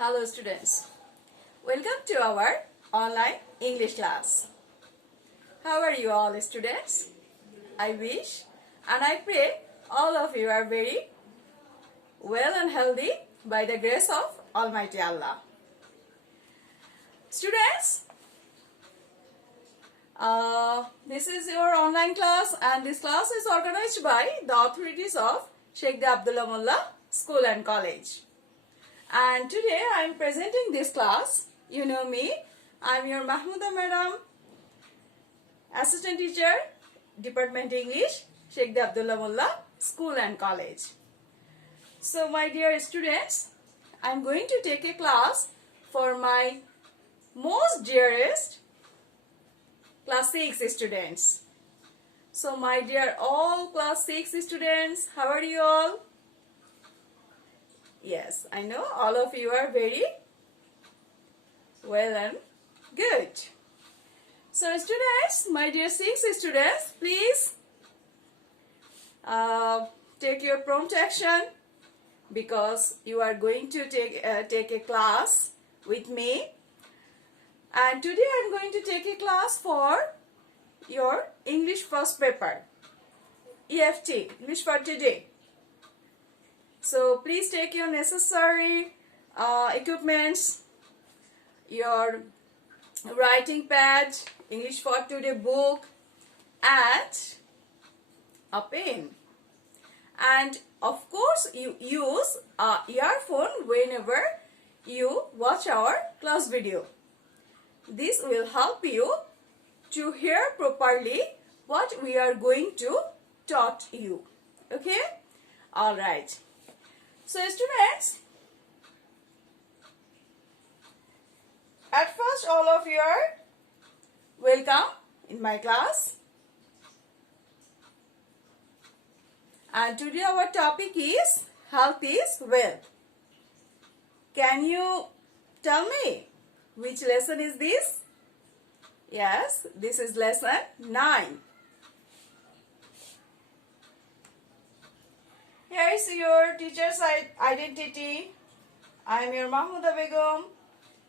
Hello students, welcome to our online English class. How are you all students? I wish and I pray all of you are very well and healthy by the grace of Almighty Allah. Students, this is your online class and this class is organized by the authorities of Sheikh Abdullah Mullah School and College. And today I am presenting this class. You know me, I am your Mahmouda Madam, Assistant Teacher, Department English, Sheikh Abdullah Mullah School and College. So my dear students, I am going to take a class for my most dearest class 6 students. So my dear all class 6 students, how are you all? Yes, I know all of you are very well and good. So students, my dear 6 students, please take your prompt action because you are going to take a class with me. And today I am going to take a class for your English first paper, EFT, English for today. So please take your necessary equipments, your writing pad, English for today book, and a pen. And of course you use an earphone whenever you watch our class video. This will help you to hear properly what we are going to taught you. Okay? Alright. So students, at first all of you are welcome in my class. And today our topic is health is wealth. Can you tell me which lesson is this? Yes, this is lesson 9. Here is your teacher's identity. I am your Mahmouda Begum,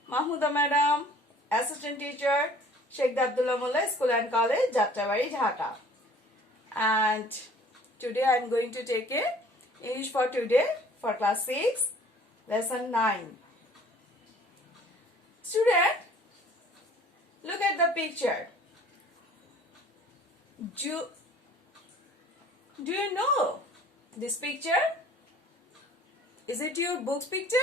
Mahmouda Madam, Assistant Teacher, Sheikh Abdullah Mullah School and College, Jattabari, Dhaka. And today I am going to take a English for today for class 6, lesson 9. Student, look at the picture. Do you know this picture? Is it your book's picture?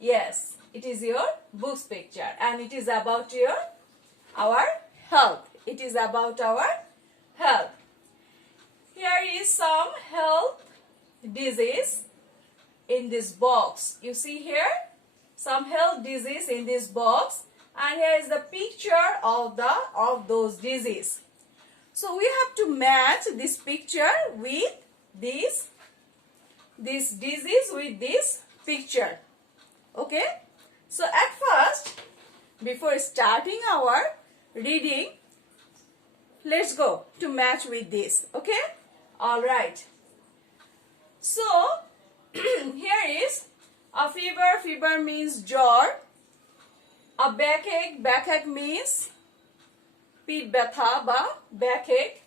Yes, it is your book's picture and it is about our health. It is about our health. Here is some health disease in this box. You see here some health disease in this box and here is the picture of those disease. So we have to match this picture with this disease with this picture. Okay? So at first, before starting our reading, let's go to match with this. Okay? Alright. So here is a fever. Fever means জ্বর. A backache. Backache means পিঠ ব্যথা বা backache.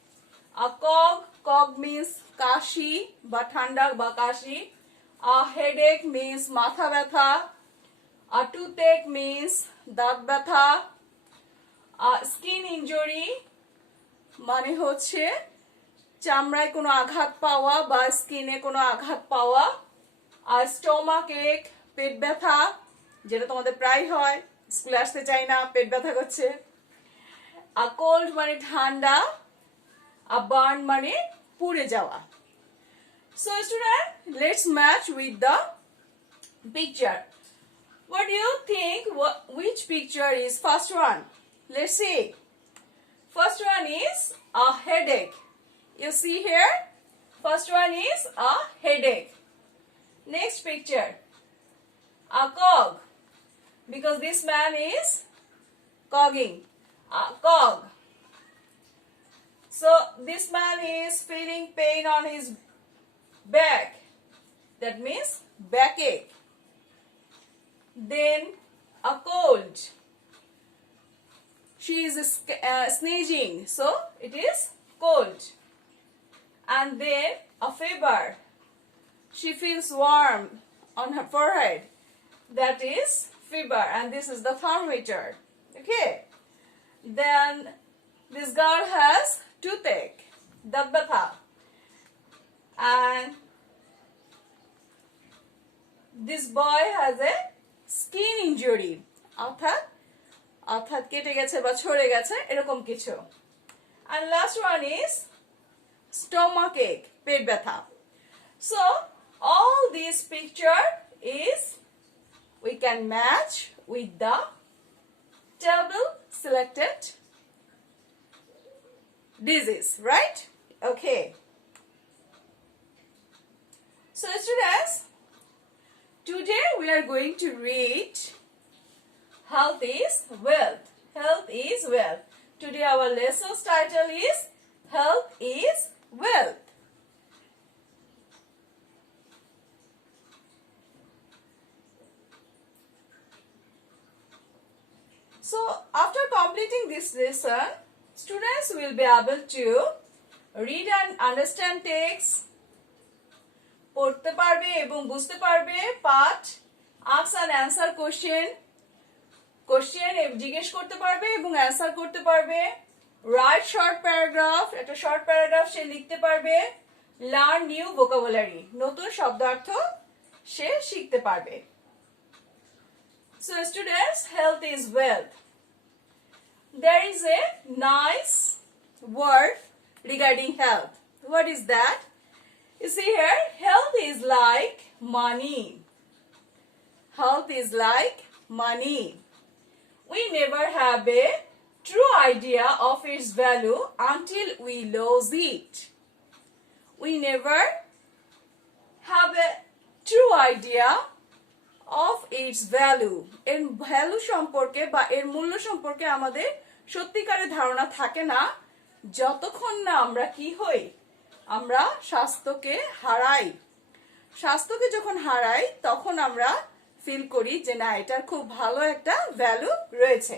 A cog. Cog means কাশি বা ঠান্ডা বা কাশি. A headache means মাথা ব্যথা. A toothache means দাঁত ব্যথা. A skin injury মানে হচ্ছে চামড়ায় কোনো আঘাত পাওয়া বা স্কিনে কোনো আঘাত পাওয়া. আর স্টমাক এক পেট ব্যথা যেটা তোমাদের প্রায় হয়, স্কুলে আসতে চাই না, পেট ব্যথা করছে. আর কোল্ড মানে ঠান্ডা, আর বার্ন মানে পুড়ে যাওয়া. So student, let's match with the picture. What do you think? Which picture is first one? Let's see. First one is a headache. You see here? First one is a headache. Next picture. A cog. Because this man is cogging. A cog. So this man is feeling pain on his back. That means backache. then a cold. She is sneezing, so it is cold. And then a fever. She feels warm on her forehead. That is fever, and this is the thermometer. Okay. Then this girl has toothache, দাঁত ব্যথা, and this boy has a skin injury. অর্থাৎ কেটে গেছে বা ছড়ে গেছে এরকম কিছু. And last one is stomach ache, পেট ব্যথা. So all this picture is we can match with the table selected disease, right? Okay. So students, today we are going to read Health is Wealth. Health is Wealth. Today our lesson's title is Health is Wealth. So after completing this lesson, students will be able to read and understand text, পড়তে পারবে এবং বুঝতে পারবে পাঠ, ask and answer question জিজ্ঞেস করতে পারবে এবং অ্যান্সার করতে পারবে, write short paragraph, একটা short paragraph সে লিখতে পারবে, learn new vocabulary, নতুন শব্দার্থ সে শিখতে পারবে. So students, health is wealth. There is a nice word regarding health. What is that? You see here, health is like money. Health is like money. We never have a true idea of its value until we lose it. We never have a true idea of its value. এর ভ্যালু সম্পর্কে বা এর মূল্য সম্পর্কে আমাদের সত্যিকারের ধারণা থাকে না যতক্ষণ না আমরা কি হই, আমরা স্বাস্থ্যকে হারাই. স্বাস্থ্যকে যখন হারাই তখন আমরা ফিল করি যে না এটার খুব ভালো একটা ভ্যালু রয়েছে.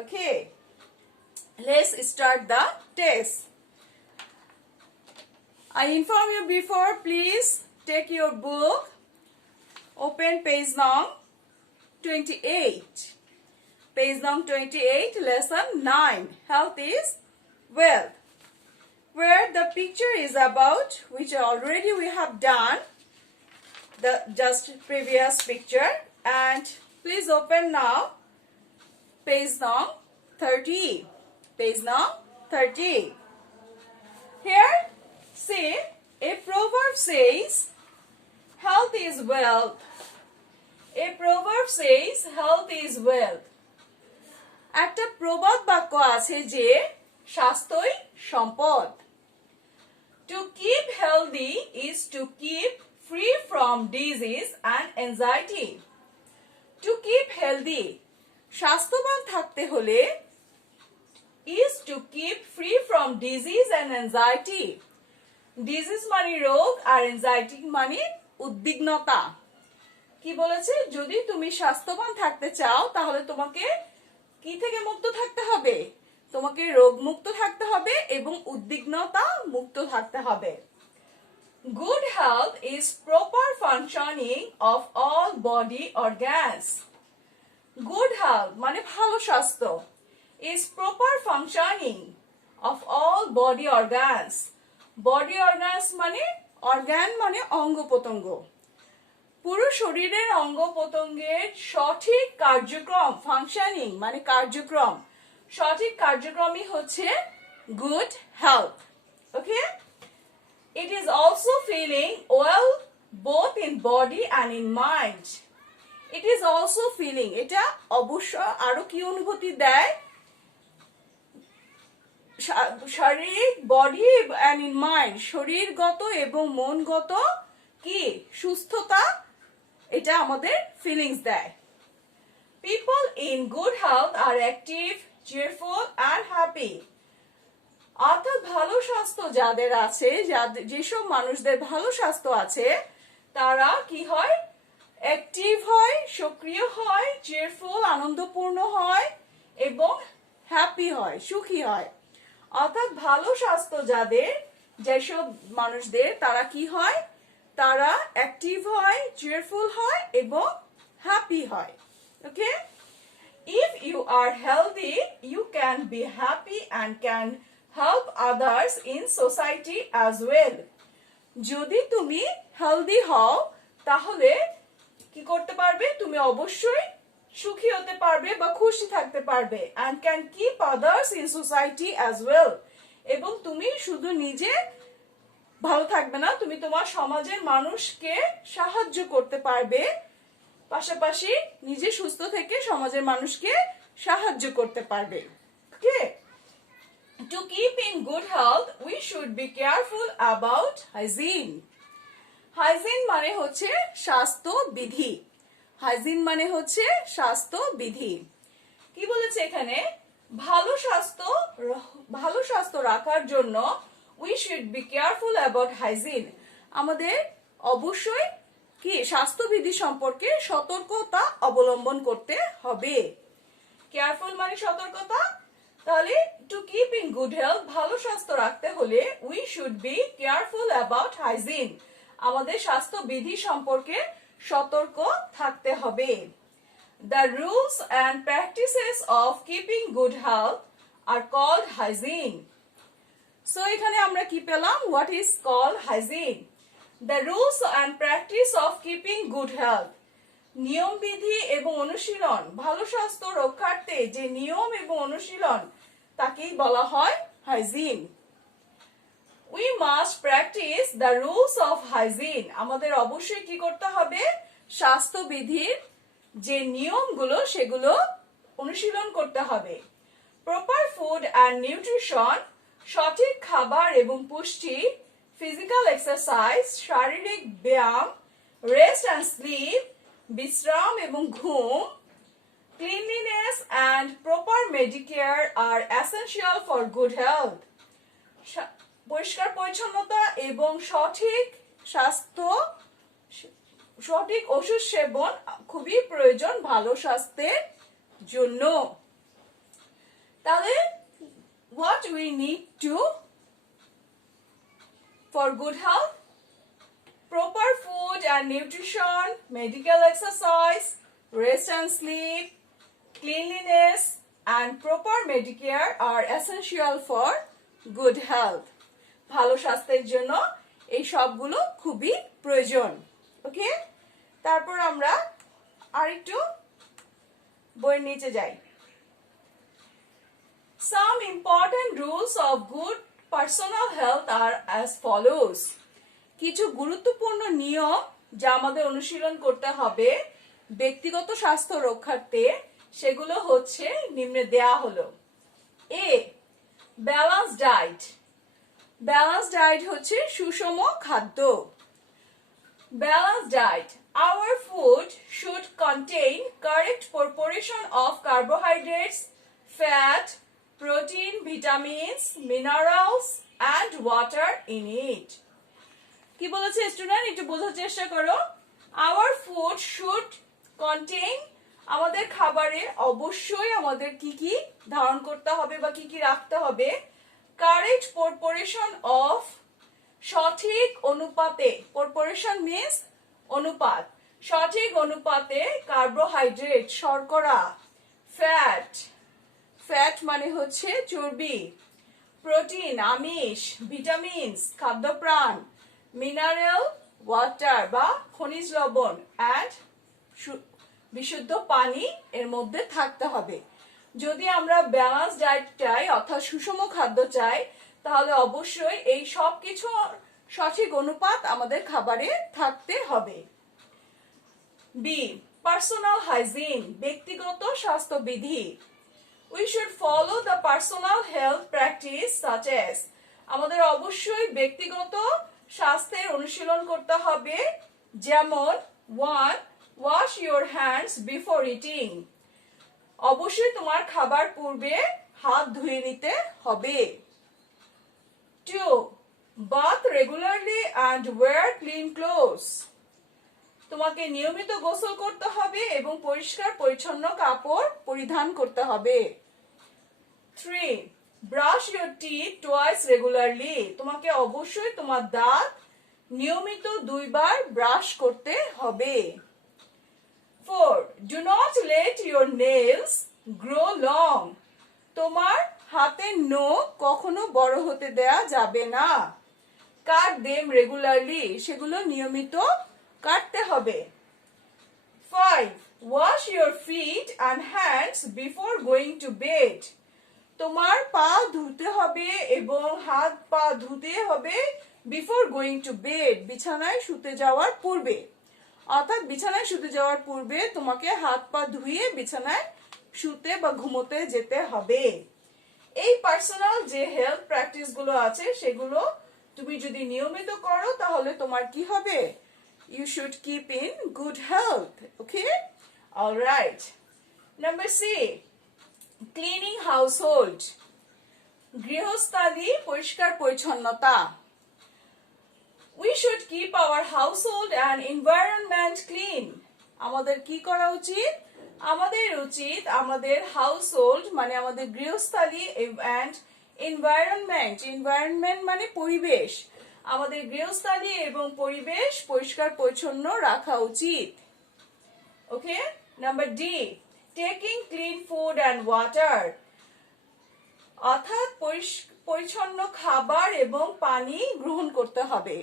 Okay, let's start the test. I inform you before, please take your book, open page number 28. Page number 28, lesson 9. Health is wealth. Where the picture is about, which already we have done, the just previous picture, and please open now page number 30. Page number 30. Here, see, a proverb says, health is wealth. A proverb says, health is wealth. একটা প্রবাদ বাক্য আছে যে স্বাস্থ্যই সম্পদ. To keep healthy is to keep free from disease and anxiety. To keep healthy, স্বাস্থ্যবান থাকতে হলে, is to keep free from disease and anxiety. Disease মানে রোগ আর anxiety মানে উদ্বিগ্নতা. কি বলেছে? যদি তুমি স্বাস্থ্যবান থাকতে চাও তাহলে তোমাকে কি থেকে মুক্ত থাকতে হবে? তোমাকে রোগ মুক্ত থাকতে হবে এবং উদ্বিগ্নতা মুক্ত থাকতে হবে. Good health is proper functioning of all body organs. Good health মানে ভালো স্বাস্থ্য is proper functioning of all body organs. Body organs মানে organ মানে অঙ্গ প্রত্যঙ্গ. পুরো শরীরের অঙ্গ প্রত্যঙ্গের সঠিক কার্যক্রম, ফাংশনিং মানে কার্যক্রম, সঠিক কার্যক্রমই হচ্ছে good health. Okay? It is also feeling well both in body and in mind. It is also feeling, এটা অবশ্য আরো কি অনুভূতি দেয়? শারীরিক, বডি and in mind, শরীরগত এবং মনগত কি সুস্থতা, এটা আমাদের ফিলিংস দেয়. People in good health are active, cheerful and happy. অর্থাৎ ভালো স্বাস্থ্য যাদের আছে, যেসব মানুষদের ভালো স্বাস্থ্য আছে তারা কি হয়? অ্যাক্টিভ হয়, সক্রিয় হয়, cheerful আনন্দপূর্ণ হয় এবং হ্যাপি হয়, সুখী হয়। অর্থাৎ ভালো স্বাস্থ্য যাদের, যেসব মানুষদের, তারা কি হয়, তারা অ্যাক্টিভ হয়, cheerful হয় এবং হ্যাপি হয়। ওকে, if you are healthy you can be happy and can help others in society as well. যদি তুমি হেলদি হও তাহলে কি করতে পারবে, তুমি অবশ্যই সুখী হতে পারবে বা খুশি থাকতে পারবে, and can keep others in society as well. এবং তুমি শুধু নিজে ভালো থাকবে না, তুমি তোমার সমাজের মানুষকে সাহায্য করতে পারবে, পাশাপাশি নিজে সুস্থ থেকে সমাজের মানুষকে সাহায্য করতে পারবে। ওকে, to keep in good health we should be careful about hygiene. Hygiene মানে হচ্ছে স্বাস্থ্য বিধি। হাইজিন মানে হচ্ছে স্বাস্থ্য বিধি। কি বলেছে এখানে, ভালো স্বাস্থ্য রাখার জন্য we should be careful about hygiene. আমাদের অবশ্যই কি স্বাস্থ্যবিধি সম্পর্কে সতর্কতা অবলম্বন করতে হবে। কেয়ারফুল মানে সতর্কতা, তাহলে to keep in good health, ভালো স্বাস্থ্য রাখতে হলে we should be careful about hygiene, আমাদের স্বাস্থ্যবিধি সম্পর্কে সতর্ক থাকতে হবে। The rules and practices of keeping good health are called hygiene. So এখানে আমরা কি পেলাম, what is called hygiene. The rules and practice of keeping good health, নিয়ম বিধি এবং অনুশীলন, ভালো স্বাস্থ্য রক্ষার্থে যে নিয়ম এবং অনুশীলন তাকেই বলা হয় hygiene. We must practice the rules of hygiene. আমাদের অবশ্যই কি করতে হবে, স্বাস্থ্যবিধির যে নিয়মগুলো সেগুলো অনুশীলন করতে হবে। Proper food and nutrition, সঠিক খাবার এবং পুষ্টি, physical exercise, শারীরিক ব্যায়াম, rest and sleep, বিশ্রাম এবং ঘুম, cleanliness and proper medicare are essential for good health. পরিষ্কার পরিচ্ছন্নতা এবং সঠিক স্বাস্থ্য, সঠিক ওষুধ সেবন খুবই প্রয়োজন ভালো স্বাস্থ্যের জন্য। তাহলে what we need to for good health, proper food and nutrition, medical exercise, rest and sleep, cleanliness and proper medicare are essential for good health. ভালো স্বাস্থ্যের জন্য এই সবগুলো খুবই প্রয়োজন। ওকে, তারপর আমরা আরেকটু বইয়ের নিচে যাই। Some important rules of good personal health are as follows. কিছু গুরুত্বপূর্ণ নিয়ম যা আমাদের অনুশীলন করতে হবে ব্যক্তিগত স্বাস্থ্য রক্ষার্থে, সেগুলো হচ্ছে নিম্নে দেয়া হলো। A, balanced diet. Balance diet হচ্ছে সুষম খাদ্য। Balanced diet, our food should contain correct proportion of carbohydrates, fat, protein, vitamins, minerals and water in it. কি বলেছে স্টুডেন্ট, একটু বোঝার চেষ্টা করো। Our food should contain, আমাদের খাবারে অবশ্যই আমাদের কি কি ধারণ করতে হবে বা কি কি রাখতে হবে, correct proportion of, সঠিক অনুপাতে, proportion means অনুপাত, সঠিক অনুপাতে কার্বোহাইড্রেট শর্করা, ফ্যাট, ফ্যাট মানে হচ্ছে চর্বি, প্রোটিন আমিষ, ভিটামিনস খাদ্যপ্রাণ, মিনারেল ওয়াটার বা খনিজ লবণ, অ্যান্ড বিশুদ্ধ পানি এর মধ্যে থাকতে হবে। যদি আমরা ব্যালেন্স ডায়েট চাই অর্থাৎ সুষম খাদ্য চাই তাহলে অবশ্যই এই সব কিছু সঠিক অনুপাত আমাদের খাবারে থাকতে হবে। বি, পার্সোনাল হাইজিন, ব্যক্তিগত স্বাস্থ্যবিধি। We should follow the personal health practice such as, আমাদের অবশ্যই ব্যক্তিগত স্বাস্থ্যের অনুশীলন করতে হবে, যেমন 1, wash your hands before eating. অবশ্যই তোমার খাবার পূর্বে হাত ধুয়ে নিতে হবে। 2, bath regularly and wear clean clothes. তোমাকে নিয়মিত গোসল করতে হবে এবং পরিষ্কার পরিচ্ছন্ন কাপড় পরিধান করতে হবে। 3. Brush your teeth twice regularly. তোমাকে অবশ্যই তোমার দাঁত নিয়মিত 2 বার ব্রাশ করতে হবে। 4. Do not let your nails grow long. তোমার হাতের নখ কখনো বড় হতে দেয়া যাবে না। Cut them regularly. সেগুলো নিয়মিত কাটতে হবে। 5. Wash your feet and hands before going to bed. তোমার পা ধুতে হবে এবং হাত পা ধুতে হবে বিফোর গোয়িং টু বেড, বিছানায় শুতে যাওয়ার পূর্বে। অর্থাৎ বিছানায় শুতে যাওয়ার পূর্বে তোমাকে হাত পা ধুয়ে বিছানায় শুতে বা ঘুমোতে যেতে হবে। এই পার্সোনাল যে হেলথ প্র্যাকটিস গুলো আছে সেগুলো তুমি যদি নিয়মিত করো তাহলে তোমার কি হবে? You should keep in good health. Okay? All right. Number C. Cleaning household. গৃহস্থালী পরিষ্কার পরিচ্ছন্নতা। We should keep our household and environment clean. আমাদের কি করা উচিত? আমাদের উচিত আমাদের হাউসহোল্ড মানে আমাদের গৃহস্থালী and environment মানে পরিবেশ, আমাদের গৃহস্থালী এবং পরিবেশ পরিষ্কার পরিচ্ছন্ন রাখা উচিত। Okay, number D, taking clean food and water. অর্থাৎ পরিচ্ছন্ন খাবার এবং পানি গ্রহণ করতে হবে।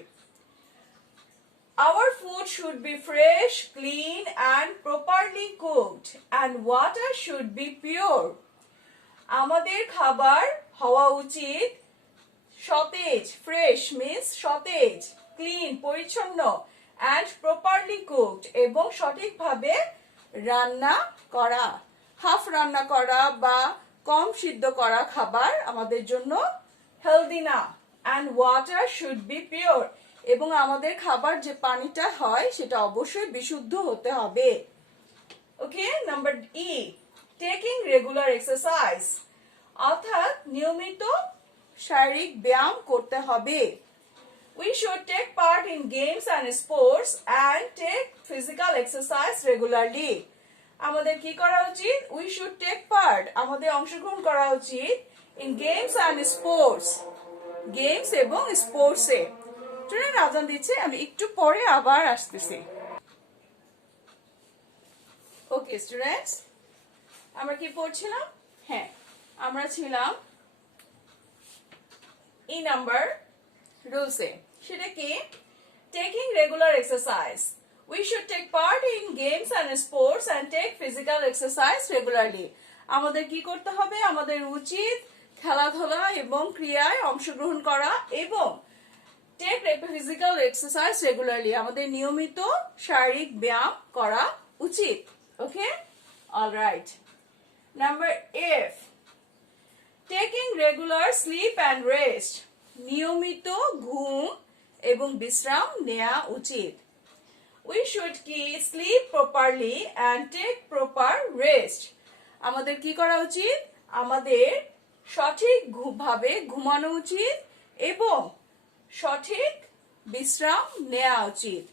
Our food should be fresh, clean and properly cooked and water should be pure. আমাদের খাবার হওয়া উচিত সতেজ, ফ্রেশ মিন্স সতেজ, ক্লিন পরিচ্ছন্ন and properly cooked এবং সঠিকভাবে রান্না করা। হাফ রান্না করা বা কম সিদ্ধ করা খাবার আমাদের জন্য হেলদি না। and water should be pure এবং আমাদের খাবার যে পানিটা হয় সেটা অবশ্যই বিশুদ্ধ হতে হবে। Okay, number E, taking regular exercise. অর্থাৎ নিয়মিত শারীরিক ব্যায়াম করতে হবে। We should take part in games and sports and take physical exercise regularly. আমাদের কি করা উচিত? We should take part. আমাদের অংশগ্রহণ করা উচিত in games and sports. Games এবং স্পোর্টসে। স্টুডেন্ট আজান দিচ্ছে, আমি একটু পরে আবার আসতেছি। ওকে স্টুডেন্টস, আমরা কি পড়ছিলাম? হ্যাঁ, আমরা ছিলাম ই নাম্বার রুলসে। সেটা কি? Taking regular exercise. We should take part in games and sports and take physical exercise regularly. আমাদের কি করতে হবে? আমাদের উচিত খেলাধুলা এবং ক্রিয়ায় অংশগ্রহণ করা এবং টেক ফিজিক্যাল এক্সারসাইজ রেগুলারলি, আমাদের নিয়মিত শারীরিক ব্যায়াম করা উচিত। Okay, alright. Number F, taking regular sleep and rest. নিয়মিত ঘুম এবং বিশ্রাম নেওয়া উচিত। We should sleep properly and take proper rest. আমাদের কি করা উচিত? আমাদের সঠিক ভাবে ঘুমানো উচিত এবং সঠিক বিশ্রাম নেওয়া উচিত।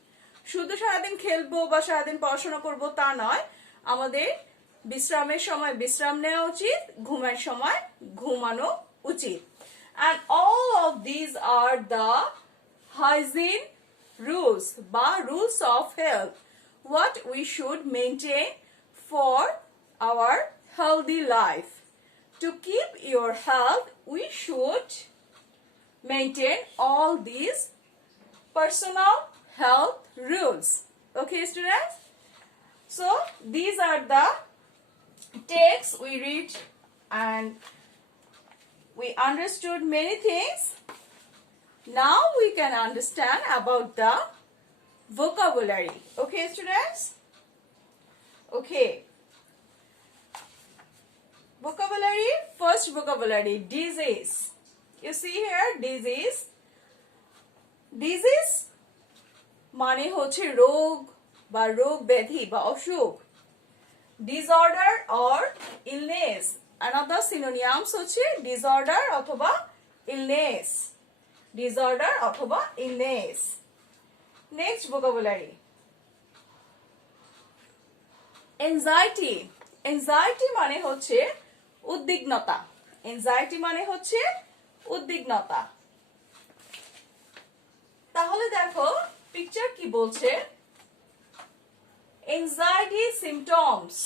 শুধু সারাদিন খেলবো বা সারাদিন পড়াশোনা করবো তা নয়, আমাদের বিশ্রামের সময় বিশ্রাম নেওয়া উচিত, ঘুমের সময় ঘুমানো উচিত। And all of these are the hygiene rules বা rules of health what we should maintain for our healthy life. To keep your health, we should maintain all these personal health rules. Okay, students? So, these are the texts we read and we understood many things. Now we can understand about the vocabulary. Okay, students? Okay. Vocabulary, first vocabulary, disease. You see here, disease. Disease মানে হচ্ছে রোগ বা রোগ ব্যাধি বা অসুখ। Disorder or illness. Another synonyms হচ্ছে disorder অথবা illness. Disorder অথবা illness. Next vocabulary, anxiety, anxiety মানে হচ্ছে উদ্বিগ্নতা, এনজাইটি মানে হচ্ছে উদ্বিগ্নতা। তাহলে দেখো পিকচার কি বলছে, এনজাইটি সিমটমস,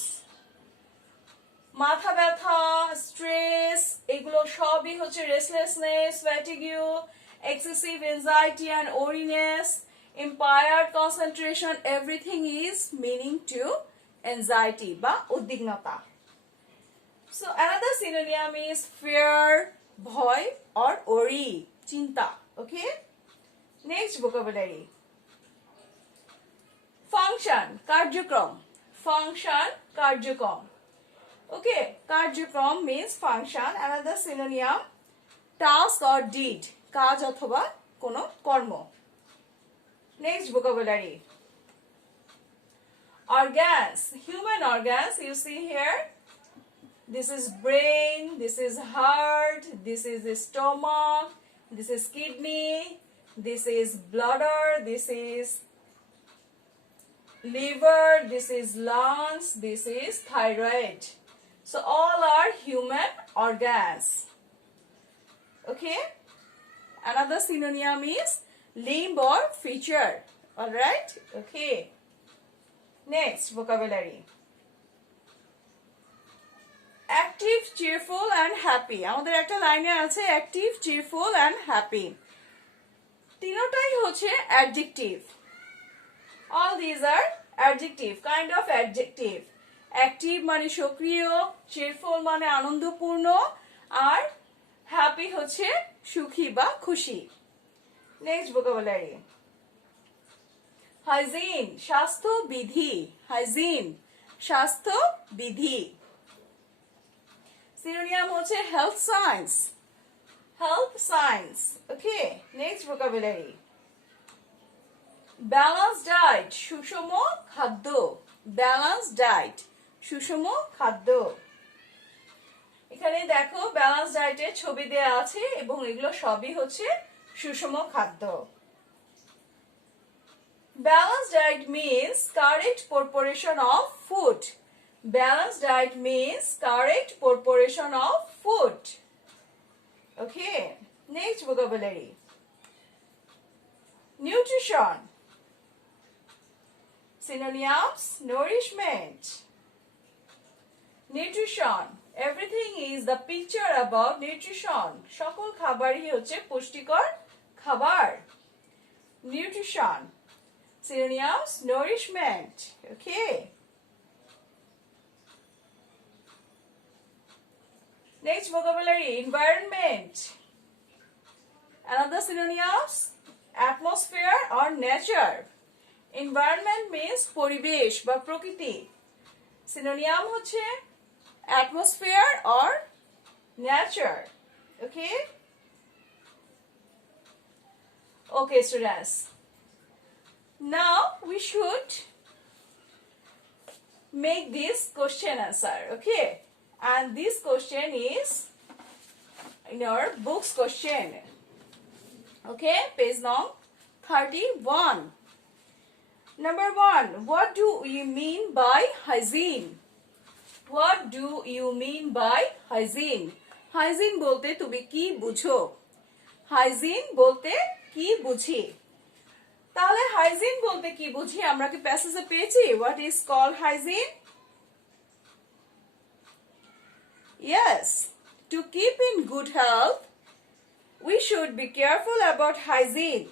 মাথা ব্যথা, স্ট্রেস, এগুলো সবই হচ্ছে restlessness, fatigue, excessive anxiety and worriness, impaired concentration, everything is meaning to anxiety বা উদ্বিগ্নতা। So another synonym is fear, ভয় or worry, চিন্তা। Okay, next vocabulary, function, কার্যক্রম, function, কার্যক্রম। Okay, কার্যক্রম means function. Another synonym, task or deed, কাজ অথবা কোনো কর্ম। Next vocabulary, organs, human organs, you see here, this is brain, this is heart, this is the stomach, this is kidney, this is bladder, this is liver, this is lungs, this is thyroid. So all are human organs. Okay, another synonym is limb or feature. All right, okay, next vocabulary, active, cheerful and happy, আমাদের একটা লাইনে আছে active, cheerful and happy, তিনটাই হচ্ছে adjective, all these are adjective, kind of adjective, active মানে সক্রিয়, cheerful মানে আনন্দপূর্ণ, আর happy হচ্ছে সুখী বা খুশি। Next vocabulary, hygiene, স্বাস্থ্য বিধি, hygiene, স্বাস্থ্য বিধি, synonym হচ্ছে health science, health science। Okay, next vocabulary, balanced diet, সুষম খাদ্য, balanced diet, সুষম খাদ্য। এখানে দেখো ব্যালেন্স ডায়েটের ছবি দেয়া আছে এবং এগুলো সবই হচ্ছে সুষম খাদ্য। Balanced diet means correct proportion of food. Balanced diet means correct proportion of food. Okay, next vocabulary, nutrition, synonyms, nourishment, nutrition, everything is the picture about nutrition, সকল খাবারই হচ্ছে পুষ্টিকর খাবার, nutrition, synonyms, nourishment. Okay, next vocabulary, environment, another synonyms, atmosphere or nature, environment means পরিবেশ বা প্রকৃতি, synonym হচ্ছে atmosphere or nature. Okay, okay students, now we should make this question answer. Okay, and this question is in your books question. Okay, page number 31. Number 1, what do you mean by hygiene? What do you mean by hygiene? Hygiene বলতে তুমি কি বুঝো? Hygiene বলতে কি বুঝি? তাহলে hygiene বলতে কি বুঝি আমরা কি প্যাসেজে পেয়েছি? What is called hygiene? Yes, to keep in good health, we should be careful about hygiene.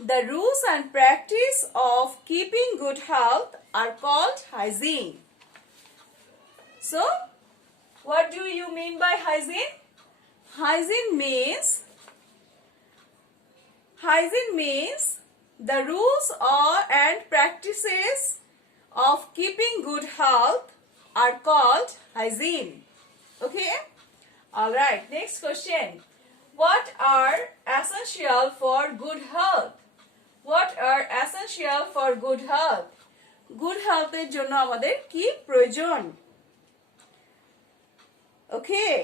The rules and practice of keeping good health are called hygiene. So, what do you mean by hygiene? Hygiene means the rules and practices of keeping good health are called hygiene. Okay? Alright, next question. What are essential for good health? What are essential for good health? Good health এর জন্য আমাদের কি প্রয়োজন? Okay.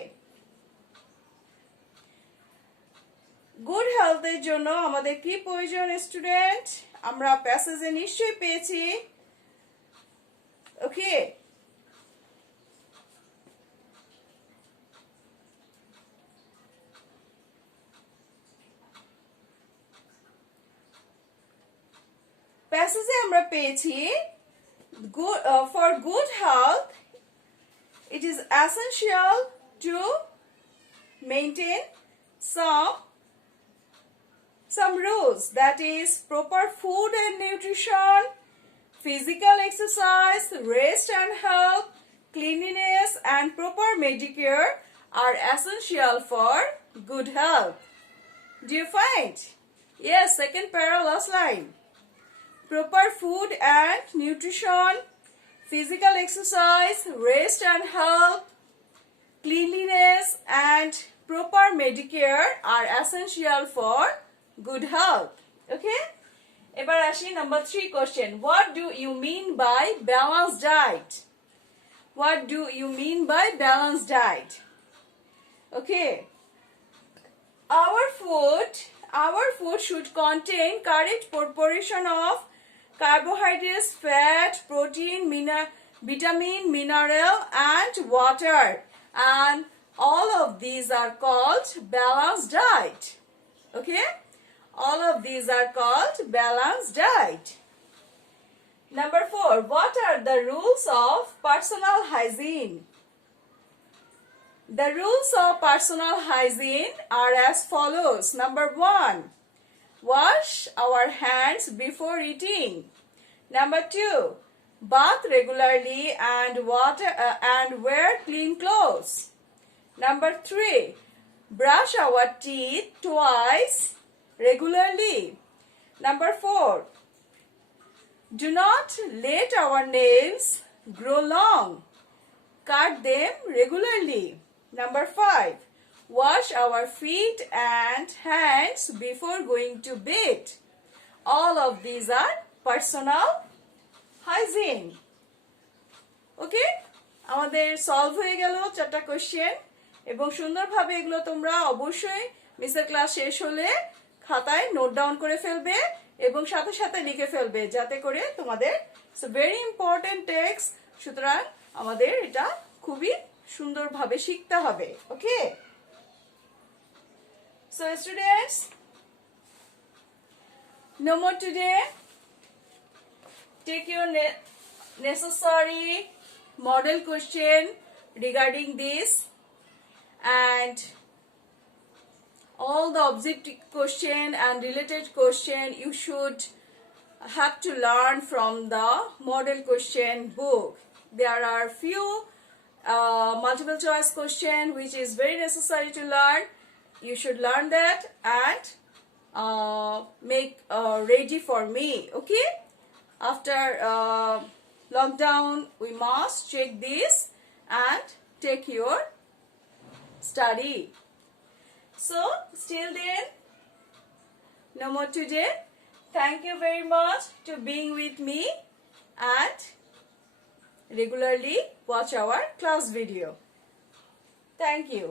Good health এর জন্য আমাদের কি প্রয়োজন স্টুডেন্ট? আমরা প্যাসেজে নিশ্চয়ই পেয়েছি। Okay. প্যাসেজে আমরা পেয়েছি for good health it is essential to maintain some rules, that is proper food and nutrition, physical exercise, rest and health, cleanliness and proper medicare are essential for good health. Do you find? Yes, second para last line. Proper food and nutrition, physical exercise, rest and health, cleanliness and proper medicare are essential for good health. Okay? এবার আসি number 3 question. What do you mean by balanced diet? What do you mean by balanced diet? Okay. Our food should contain correct proportion of carbohydrates, fat, protein, vitamin, mineral and water, and all of these are called balanced diet. Okay? All of these are called balanced diet. Number 4, what are the rules of personal hygiene? The rules of personal hygiene are as follows. Number 1, wash our hands before eating. Number 2, bath regularly and wear clean clothes. Number 3, brush our teeth twice regularly. Number 4, do not let our nails grow long. Cut them regularly. Number 5, wash our feet and hands before going to bed. All of these are personal hygiene. Okay? আমাদের সলভ হয়ে গেল 4টা কোশ্চেন এবং সুন্দরভাবে এগুলো তোমরা অবশ্যই মিসের ক্লাস শেষ হলে খাতায় নোট ডাউন করে ফেলবে এবং সাথে সাথে লিখে ফেলবে যাতে করে তোমাদের ইটস ভেরি ইম্পর্টেন্ট টেক্সট, সুতরাং আমাদের এটা খুবই সুন্দরভাবে শিখতে হবে। ওকে, so students, no more today. Take your necessary model question regarding this and all the objective question and related question you should have to learn from the model question book. There are few multiple choice question which is very necessary to learn. You should learn that and make ready for me. Okay, after lockdown we must check this and take your study. So still then, no more today. Thank you very much to being with me and regularly watch our class video. Thank you.